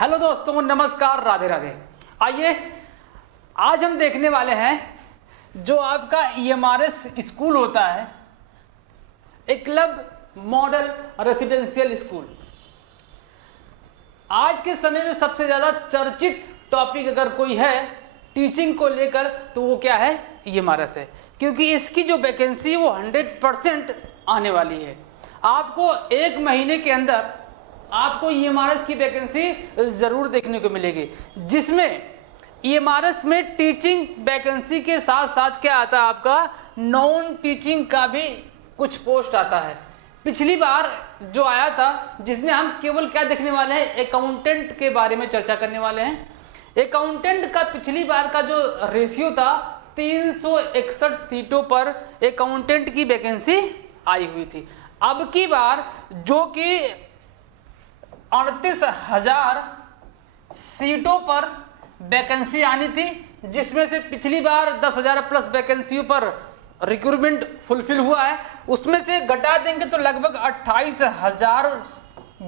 Hello दोस्तों, नमस्कार, राधे राधे। आइए आज हम देखने वाले हैं जो आपका ईएमआरएस स्कूल होता है, एकलव्य मॉडल रेसिडेंशियल स्कूल। आज के समय में सबसे ज्यादा चर्चित टॉपिक अगर कोई है टीचिंग को लेकर तो वो क्या है, ईएमआरएस है, क्योंकि इसकी जो वैकेंसी वो 100% आने वाली है। आपको एक महीने के अंदर आपको ईएमआरएस की वैकेंसी जरूर देखने को मिलेगी, जिसमें ईएमआरएस में टीचिंग वैकेंसी के साथ साथ क्या आता है, आपका नॉन टीचिंग का भी कुछ पोस्ट आता है। पिछली बार जो आया था जिसमें हम केवल क्या देखने वाले हैं, अकाउंटेंट के बारे में चर्चा करने वाले हैं। अकाउंटेंट का पिछली बार का जो रेशियो था 361 सीटों पर अकाउंटेंट की वैकेंसी आई हुई थी। अब की बार जो कि 38,000 सीटों पर वैकेंसी आनी थी, जिसमें से पिछली बार 10,000 प्लस वैकेंसियों पर रिक्रूटमेंट फुलफिल हुआ है, उसमें से घटा देंगे तो लगभग 28,000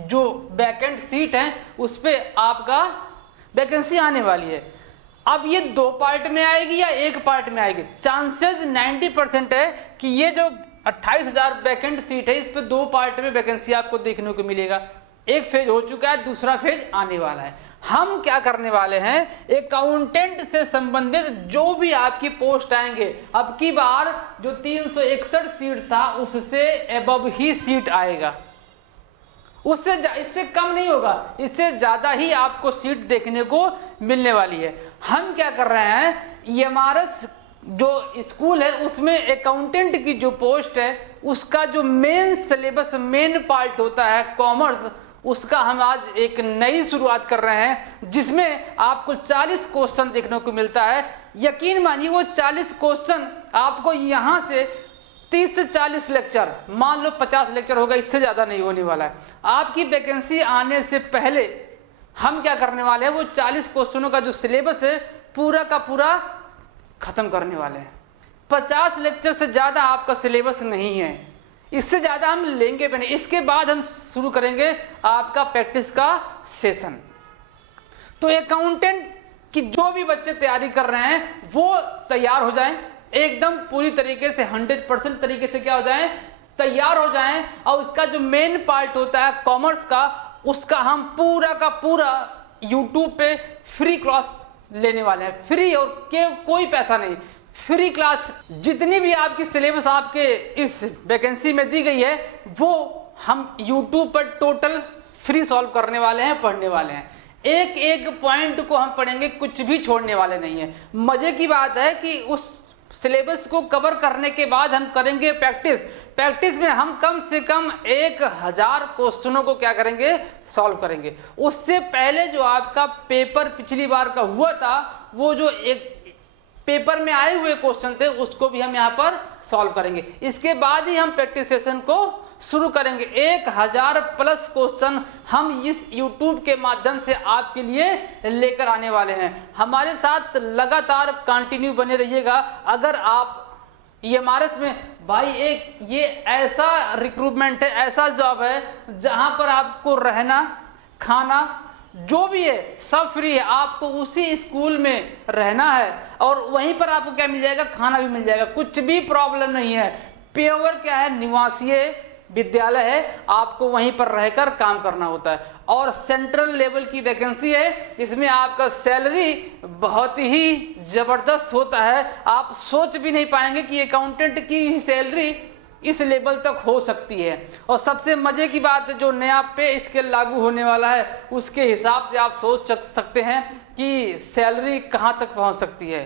जो वैकेंट सीट हैं उस पे आपका वैकेंसी आने वाली है। अब ये दो पार्ट में आएगी या एक पार्ट में आएगी, चांसेस 90% है कि ये जो 28,000 वैकेंट सीट है इस पे दो पार्ट में वैकेंसी आपको देखने को मिलेगा। एक फेज हो चुका है, दूसरा फेज आने वाला है। हम क्या करने वाले हैं, अकाउंटेंट से संबंधित जो भी आपकी पोस्ट आएंगे, अब की बार जो 361 सीट था उससे एबव ही सीट आएगा, उससे इससे कम नहीं होगा, इससे ज्यादा ही आपको सीट देखने को मिलने वाली है। हम क्या कर रहे हैं, ईएमआरएस जो स्कूल है उसमें अकाउंटेंट की जो पोस्ट है उसका जो मेन सिलेबस, मेन पार्ट होता है कॉमर्स, उसका हम आज एक नई शुरुआत कर रहे हैं, जिसमें आपको 40 क्वेश्चन देखने को मिलता है। यकीन मानिए वो 40 क्वेश्चन आपको यहां से 30 से 40 लेक्चर, मान लो 50 लेक्चर होगा, इससे ज्यादा नहीं होने वाला है। आपकी वैकेंसी आने से पहले हम क्या करने वाले हैं, वो 40 क्वेश्चनों का जो सिलेबस है पूरा का पूरा खत्म करने वाले हैं। 50 लेक्चर से ज्यादा आपका सिलेबस नहीं है, इससे ज्यादा हम लेंगे भी नहीं। इसके बाद हम शुरू करेंगे आपका प्रैक्टिस का सेशन। तो अकाउंटेंट की जो भी बच्चे तैयारी कर रहे हैं वो तैयार हो जाएं, एकदम पूरी तरीके से 100% तरीके से क्या हो जाएं, तैयार हो जाएं। और उसका जो मेन पार्ट होता है कॉमर्स का, उसका हम पूरा का पूरा यूट्यूब पे फ्री क्लास लेने वाले हैं। फ्री, और कोई पैसा नहीं, फ्री क्लास। जितनी भी आपकी सिलेबस आपके इस वैकेंसी में दी गई है वो हम YouTube पर टोटल फ्री सॉल्व करने वाले हैं, पढ़ने वाले हैं। एक एक पॉइंट को हम पढ़ेंगे, कुछ भी छोड़ने वाले नहीं है। मजे की बात है कि उस सिलेबस को कवर करने के बाद हम करेंगे प्रैक्टिस। प्रैक्टिस में हम कम से कम 1000 क्वेश्चनों को क्या करेंगे, सॉल्व करेंगे। उससे पहले जो आपका पेपर पिछली बार का हुआ था, वो जो एक पेपर में आए हुए क्वेश्चन थे उसको भी हम यहाँ पर सॉल्व करेंगे। इसके बाद ही हम प्रैक्टिस सेशन को शुरू करेंगे। 1000 प्लस क्वेश्चन हम इस YouTube के माध्यम से आपके लिए लेकर आने वाले हैं। हमारे साथ लगातार कंटिन्यू बने रहिएगा। अगर आप ईएमआरएस में, भाई एक ये ऐसा रिक्रूटमेंट है, ऐसा जॉब है जहां पर आपको रहना, खाना जो भी है सब फ्री है। आपको उसी स्कूल में रहना है और वहीं पर आपको क्या मिल जाएगा, खाना भी मिल जाएगा, कुछ भी प्रॉब्लम नहीं है। प्योर क्या है, निवासीय विद्यालय है, आपको वहीं पर रहकर काम करना होता है। और सेंट्रल लेवल की वैकेंसी है, इसमें आपका सैलरी बहुत ही जबरदस्त होता है। आप सोच भी नहीं पाएंगे कि अकाउंटेंट की सैलरी इस लेवल तक हो सकती है। और सबसे मजे की बात है, जो नया पे स्केल लागू होने वाला है उसके हिसाब से आप सोच सकते हैं कि सैलरी कहां तक पहुंच सकती है।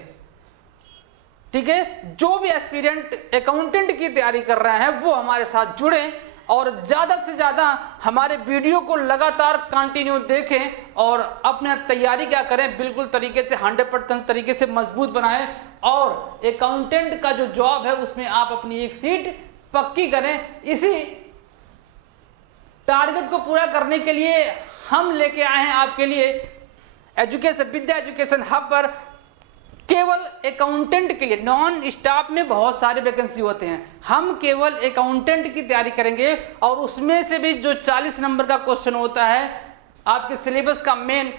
ठीक है, जो भी एस्पिरेंट अकाउंटेंट की तैयारी कर रहे हैं वो हमारे साथ जुड़े और ज्यादा से ज्यादा हमारे वीडियो को लगातार कंटिन्यू देखें और अपने तैयारी क्या करें, बिल्कुल तरीके से 100% तरीके से मजबूत बनाएं। और अकाउंटेंट का जो जॉब है उसमें आप अपनी एक सीट पक्की करें। इसी टारगेट को पूरा करने के लिए हम लेके आए हैं आपके लिए एजुकेशन, विद्या एजुकेशन हब पर केवल अकाउंटेंट के लिए। नॉन स्टाफ में बहुत सारे वैकेंसी होते हैं, हम केवल अकाउंटेंट की तैयारी करेंगे और उसमें से भी जो 40 नंबर का क्वेश्चन होता है आपके सिलेबस का मेन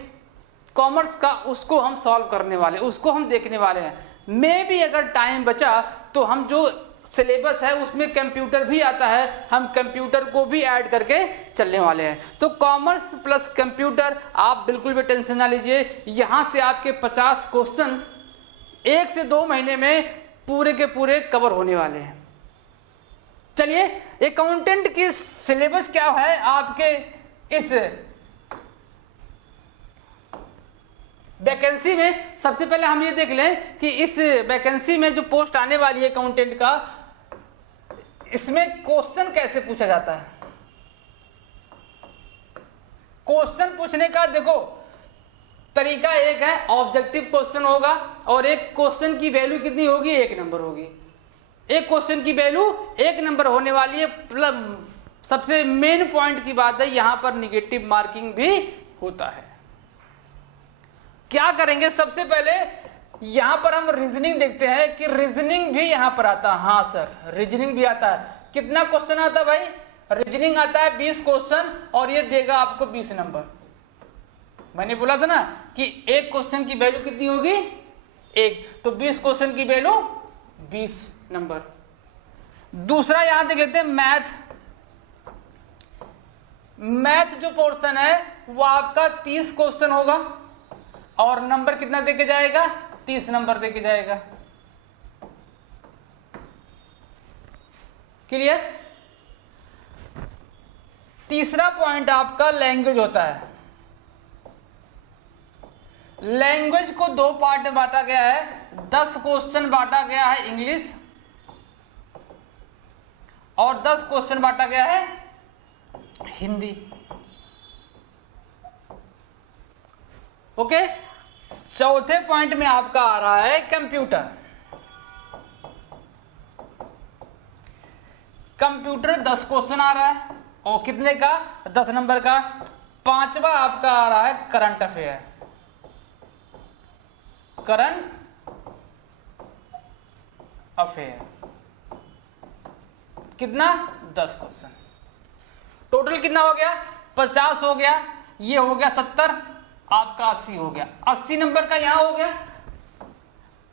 कॉमर्स का, उसको हम सॉल्व करने वाले, उसको हम देखने वाले हैं। में भी अगर टाइम बचा तो हम जो सिलेबस है उसमें कंप्यूटर भी आता है, हम कंप्यूटर को भी ऐड करके चलने वाले हैं। तो कॉमर्स प्लस कंप्यूटर, आप बिल्कुल भी टेंशन ना लीजिए, यहां से आपके 50 क्वेश्चन 1 से 2 महीने में पूरे के पूरे कवर होने वाले हैं। चलिए, अकाउंटेंट की सिलेबस क्या है आपके इस वैकेंसी में। सबसे पहले हम ये देख लें कि इस वैकेंसी में जो पोस्ट आने वाली है अकाउंटेंट का, इसमें क्वेश्चन कैसे पूछा जाता है। क्वेश्चन पूछने का देखो तरीका एक है, ऑब्जेक्टिव क्वेश्चन होगा, और एक क्वेश्चन की वैल्यू कितनी होगी, 1 नंबर होगी। एक क्वेश्चन की वैल्यू 1 नंबर होने वाली है। सबसे मेन पॉइंट की बात है, यहां पर निगेटिव मार्किंग भी होता है। क्या करेंगे, सबसे पहले यहां पर हम रीजनिंग देखते हैं कि रीजनिंग भी यहां पर आता है। हाँ सर, रीजनिंग भी आता है। कितना क्वेश्चन आता है भाई, रीजनिंग आता है 20 क्वेश्चन, और ये देगा आपको 20 नंबर। मैंने बोला था ना कि एक क्वेश्चन की वैल्यू कितनी होगी, 1, तो 20 क्वेश्चन की वैल्यू 20 नंबर। दूसरा यहां देख लेते हैं मैथ। मैथ जो पोर्शन है वो आपका 30 क्वेश्चन होगा, और नंबर कितना देके जाएगा, 30 नंबर देके जाएगा। क्लियर। तीसरा पॉइंट आपका लैंग्वेज होता है। लैंग्वेज को 2 पार्ट में बांटा गया है। 10 क्वेश्चन बांटा गया है इंग्लिश, और 10 क्वेश्चन बांटा गया है हिंदी। ओके। चौथे पॉइंट में आपका आ रहा है कंप्यूटर। कंप्यूटर 10 क्वेश्चन आ रहा है, और कितने का, 10 नंबर का। 5वां आपका आ रहा है करंट अफेयर। करंट अफेयर कितना, 10 क्वेश्चन। टोटल कितना हो गया, 50 हो गया, ये हो गया 70, आपका 80 हो गया। 80 नंबर का यहां हो गया,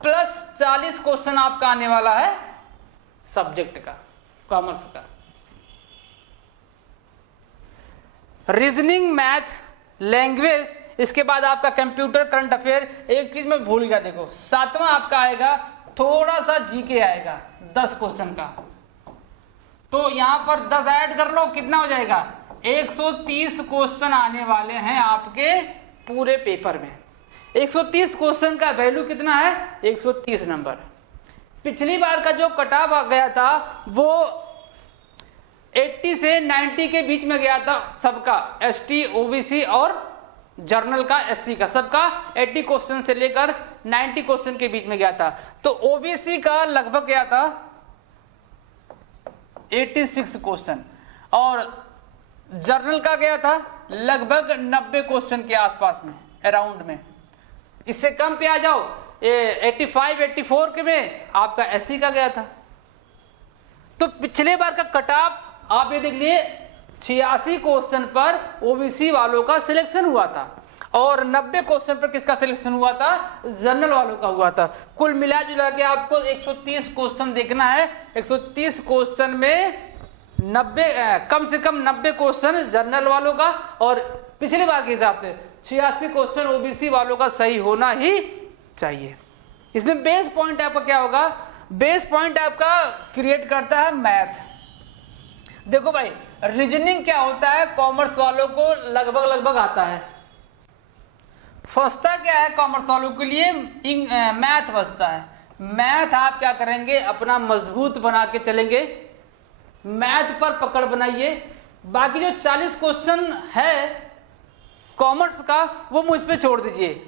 प्लस 40 क्वेश्चन आपका आने वाला है सब्जेक्ट का, कॉमर्स का। रीजनिंग, मैथ, लैंग्वेज, इसके बाद आपका कंप्यूटर, करंट अफेयर। एक चीज मैं भूल गया, देखो 7वां आपका आएगा, थोड़ा सा जीके आएगा 10 क्वेश्चन का। तो यहां पर 10 ऐड कर लो, कितना हो जाएगा, 130 क्वेश्चन आने वाले हैं आपके पूरे पेपर में। 130 क्वेश्चन का वैल्यू कितना है, 130 नंबर। पिछली बार का जो कटाव आ गया था वो 80 से 90 के बीच में गया था सबका, एसटी, ओबीसी और जर्नल का, एससी का, सबका 80 क्वेश्चन से लेकर 90 क्वेश्चन के बीच में गया था। तो ओबीसी का लगभग गया था 86 क्वेश्चन, और जर्नल का गया था लगभग 90 क्वेश्चन के आसपास में, अराउंड में। इससे कम पे आ जाओ, 85, 84 के में आपका एससी का गया था। तो पिछले बार का कटऑफ आप ये देख लिए, 86 क्वेश्चन पर ओबीसी वालों का सिलेक्शन हुआ था, और 90 क्वेश्चन पर किसका सिलेक्शन हुआ था, जनरल वालों का हुआ था। कुल मिला जुला के आपको 130 क्वेश्चन देखना है। 130 क्वेश्चन में 90, कम से कम 90 क्वेश्चन जनरल वालों का, और पिछली बार के हिसाब से 86 क्वेश्चन ओबीसी वालों का सही होना ही चाहिए। इसमें बेस पॉइंट आपका क्या होगा, बेस पॉइंट आपका क्रिएट करता है मैथ। देखो भाई, रीजनिंग क्या होता है, कॉमर्स वालों को लगभग आता है। फंसता क्या है कॉमर्स वालों के लिए, मैथ फंसता है। मैथ आप क्या करेंगे, अपना मजबूत बना के चलेंगे, मैथ पर पकड़ बनाइए। बाकी जो 40 क्वेश्चन है कॉमर्स का वो मुझ पे छोड़ दीजिए,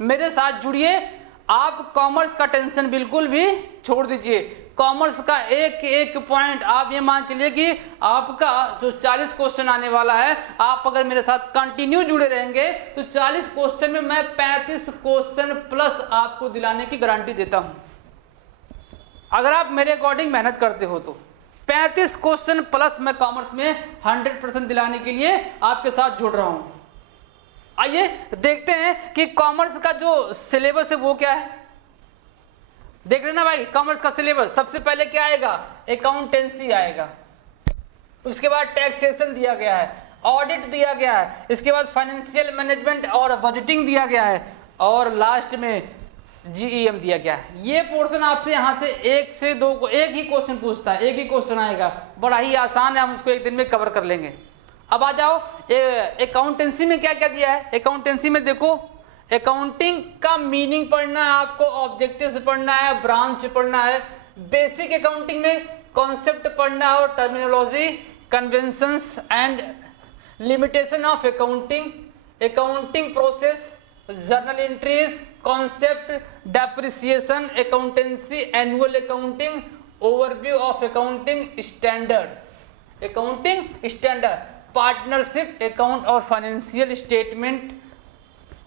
मेरे साथ जुड़िए। आप कॉमर्स का टेंशन बिल्कुल भी छोड़ दीजिए। कॉमर्स का एक एक पॉइंट आप ये मान चलिए कि आपका जो 40 क्वेश्चन आने वाला है, आप अगर मेरे साथ कंटिन्यू जुड़े रहेंगे तो 40 क्वेश्चन में मैं 35 क्वेश्चन प्लस आपको दिलाने की गारंटी देता हूं। अगर आप मेरे अकॉर्डिंग मेहनत करते हो तो 35 क्वेश्चन प्लस मैं कॉमर्स में 100% दिलाने के लिए आपके साथ जुड़ रहा हूं। आइए देखते हैं कि कॉमर्स का जो सिलेबस है वो क्या है। देख रहे ना भाई, कॉमर्स का सिलेबस सबसे पहले क्या आएगा, अकाउंटेंसी आएगा, उसके बाद टैक्सेशन दिया गया है, ऑडिट दिया गया है, इसके बाद फाइनेंशियल मैनेजमेंट और बजटिंग दिया गया है, और लास्ट में जीईएम दिया गया है। ये पोर्शन आपसे यहाँ से 1 से 2 को एक ही क्वेश्चन पूछता है, एक ही क्वेश्चन आएगा, बड़ा ही आसान है, हम उसको एक दिन में कवर कर लेंगे। अब आ जाओ अकाउंटेंसी में क्या क्या दिया है। अकाउंटेंसी में देखो, अकाउंटिंग का मीनिंग पढ़ना है आपको, ऑब्जेक्टिव्स पढ़ना है, ब्रांच पढ़ना है। बेसिक अकाउंटिंग में कॉन्सेप्ट पढ़ना है और terminology, conventions and limitation of accounting, accounting process, journal entries, concept, depreciation, accountancy, annual accounting, overview of accounting standard, accounting standard, partnership account और फाइनेंशियल स्टेटमेंट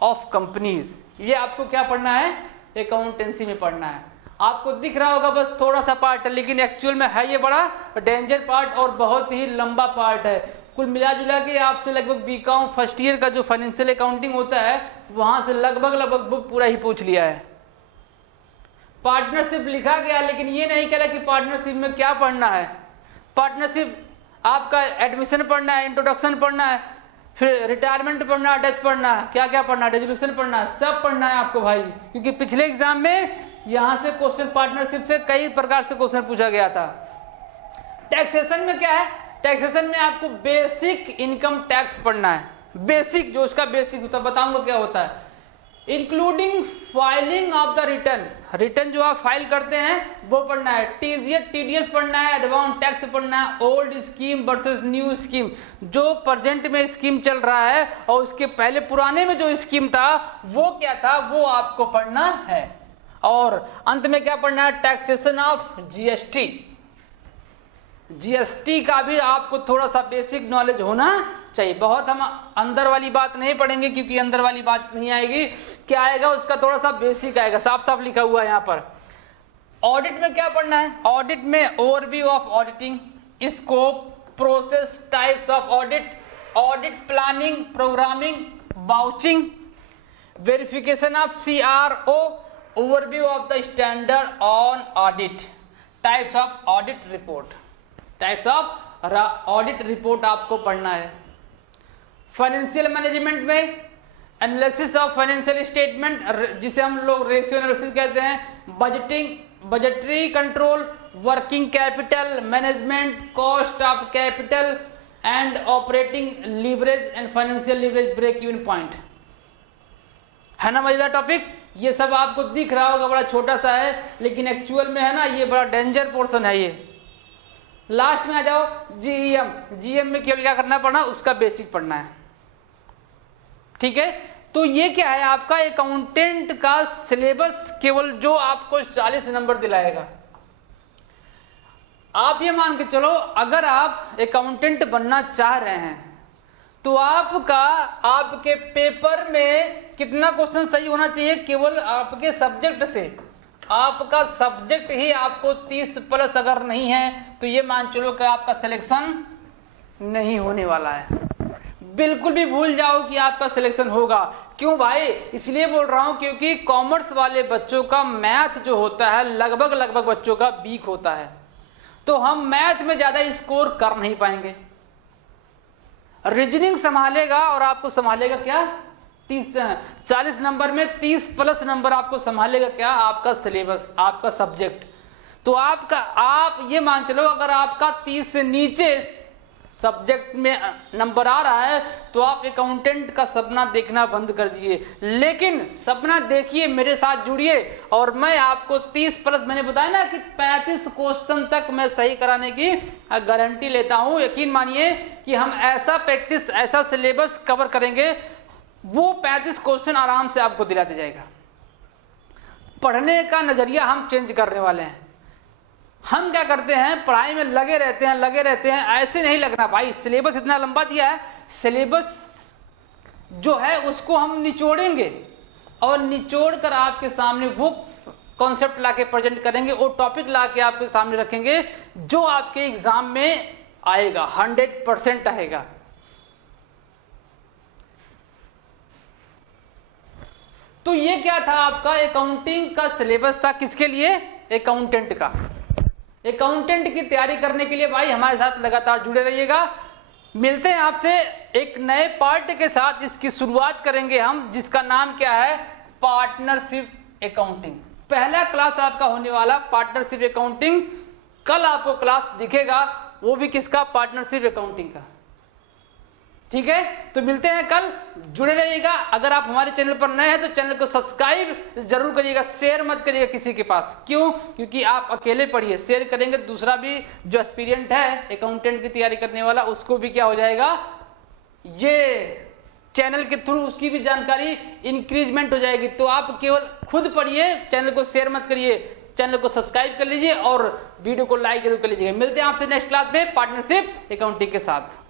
ऑफ कंपनीज। ये आपको क्या पढ़ना है, अकाउंटेंसी में पढ़ना है। आपको दिख रहा होगा बस थोड़ा सा पार्ट है, लेकिन एक्चुअल में है ये बड़ा डेंजर पार्ट और बहुत ही लंबा पार्ट है। कुल मिला जुला के आपसे लगभग बीकॉम फर्स्ट ईयर का जो फाइनेंशियल अकाउंटिंग होता है वहां से लगभग बुक पूरा ही पूछ लिया है। पार्टनरशिप लिखा गया, लेकिन ये नहीं कह रहा कि पार्टनरशिप में क्या पढ़ना है। पार्टनरशिप आपका एडमिशन पढ़ना है, इंट्रोडक्शन पढ़ना है, फिर रिटायरमेंट पढ़ना है, डेथ पढ़ना है, क्या क्या पढ़ना है, रेजोल्यूशन पढ़ना है, सब पढ़ना है आपको भाई, क्योंकि पिछले एग्जाम में यहां से क्वेश्चन पार्टनरशिप से कई प्रकार से क्वेश्चन पूछा गया था। टैक्सेशन में क्या है, टैक्सेशन में आपको बेसिक इनकम टैक्स पढ़ना है, बेसिक जो उसका बेसिक होता है, बताऊंगा क्या होता है, including filing of the return, return जो आप फाइल करते हैं वो पढ़ना है, टीडीएस पढ़ना है, एडवांस टैक्स पढ़ना है, old scheme versus new scheme, जो प्रेजेंट में स्कीम चल रहा है और उसके पहले पुराने में जो स्कीम था वो क्या था, वो आपको पढ़ना है। और अंत में क्या पढ़ना है, टैक्सेशन ऑफ जीएसटी। जीएसटी का भी आपको थोड़ा सा बेसिक नॉलेज होना चाहिए। बहुत हम अंदर वाली बात नहीं पढ़ेंगे क्योंकि अंदर वाली बात नहीं आएगी, क्या आएगा उसका थोड़ा सा बेसिक आएगा, साफ साफ लिखा हुआ है यहाँ पर। ऑडिट में क्या पढ़ना है, ऑडिट में overview of auditing, scope, process, types of audit, audit planning, programming, vouching, verification of CRO, overview of the standard on audit, types of audit report, types of audit report आपको पढ़ना है। Financial management में analysis of financial statement, जिसे हम लोग ratio analysis कहते हैं, budgeting, budgetary control, working capital management, cost of capital and operating leverage and financial leverage break even point. है ना मजेदार टॉपिक। ये सब आपको दिख रहा होगा बड़ा छोटा सा है, लेकिन एक्चुअल में है ना ये बड़ा डेंजर पोर्शन है ये। लास्ट में आ जाओ जीईएम, जीईएम में केवल क्या करना पड़ना, उसका बेसिक पढ़ना है, ठीक है। तो ये क्या है आपका अकाउंटेंट का सिलेबस, केवल जो आपको 40 नंबर दिलाएगा। आप ये मान के चलो अगर आप अकाउंटेंट बनना चाह रहे हैं तो आपके पेपर में कितना क्वेश्चन सही होना चाहिए, केवल आपके सब्जेक्ट से, आपका सब्जेक्ट ही आपको 30+ अगर नहीं है तो ये मान चलो कि आपका सिलेक्शन नहीं होने वाला है। बिल्कुल भी भूल जाओ कि आपका सिलेक्शन होगा। क्यों भाई, इसलिए बोल रहा हूं क्योंकि कॉमर्स वाले बच्चों का मैथ जो होता है लगभग बच्चों का वीक होता है, तो हम मैथ में ज्यादा स्कोर कर नहीं पाएंगे। रीजनिंग संभालेगा और आपको संभालेगा क्या, 40 नंबर में 30+ नंबर आपको संभालेगा क्या, आपका सिलेबस, आपका सब्जेक्ट। तो आप ये मान चलो अगर आपका 30 से नीचे सब्जेक्ट में नंबर आ रहा है तो आप अकाउंटेंट का सपना देखना बंद कर दीजिए। लेकिन सपना देखिए, मेरे साथ जुड़िए और मैं आपको 30+, मैंने बताया ना कि 35 क्वेश्चन तक मैं सही कराने की गारंटी लेता हूं। यकीन मानिए कि हम ऐसा प्रैक्टिस, ऐसा सिलेबस कवर करेंगे, वो 35 क्वेश्चन आराम से आपको दिलाते जाएगा। पढ़ने का नजरिया हम चेंज करने वाले हैं। हम क्या करते हैं, पढ़ाई में लगे रहते हैं, ऐसे नहीं लगना भाई। सिलेबस इतना लंबा दिया है, सिलेबस जो है उसको हम निचोड़ेंगे और निचोड़ कर आपके सामने वो कॉन्सेप्ट लाके प्रेजेंट करेंगे, वो टॉपिक लाके आपके सामने रखेंगे जो आपके एग्जाम में आएगा, 100% आएगा। तो ये क्या था आपका अकाउंटिंग का सिलेबस था, किसके लिए? अकाउंटेंट का। अकाउंटेंट की तैयारी करने के लिए भाई हमारे साथ लगातार जुड़े रहिएगा। मिलते हैं आपसे एक नए पार्ट के साथ। इसकी शुरुआत करेंगे हम, जिसका नाम क्या है? Partnership accounting. पहला क्लास आपका होने वाला पार्टनरशिप अकाउंटिंग। कल आपको क्लास दिखेगा, वो भी किसका? पार्टनरशिप अकाउंटिंग का। ठीक है, तो मिलते हैं कल, जुड़े रहिएगा। अगर आप हमारे चैनल पर नए हैं तो चैनल को सब्सक्राइब जरूर करिएगा, शेयर मत करिएगा किसी के पास। क्यों? क्योंकि आप अकेले पढ़िए, शेयर करेंगे दूसरा भी जो एस्पिरेंट है अकाउंटेंट की तैयारी करने वाला, उसको भी क्या हो जाएगा, ये चैनल के थ्रू उसकी भी जानकारी इंक्रीजमेंट हो जाएगी। तो आप केवल खुद पढ़िए, चैनल को शेयर मत करिए, चैनल को सब्सक्राइब कर लीजिए और वीडियो को लाइक जरूर कर लीजिएगा। मिलते हैं आपसे नेक्स्ट क्लास में पार्टनरशिप अकाउंटिंग के साथ।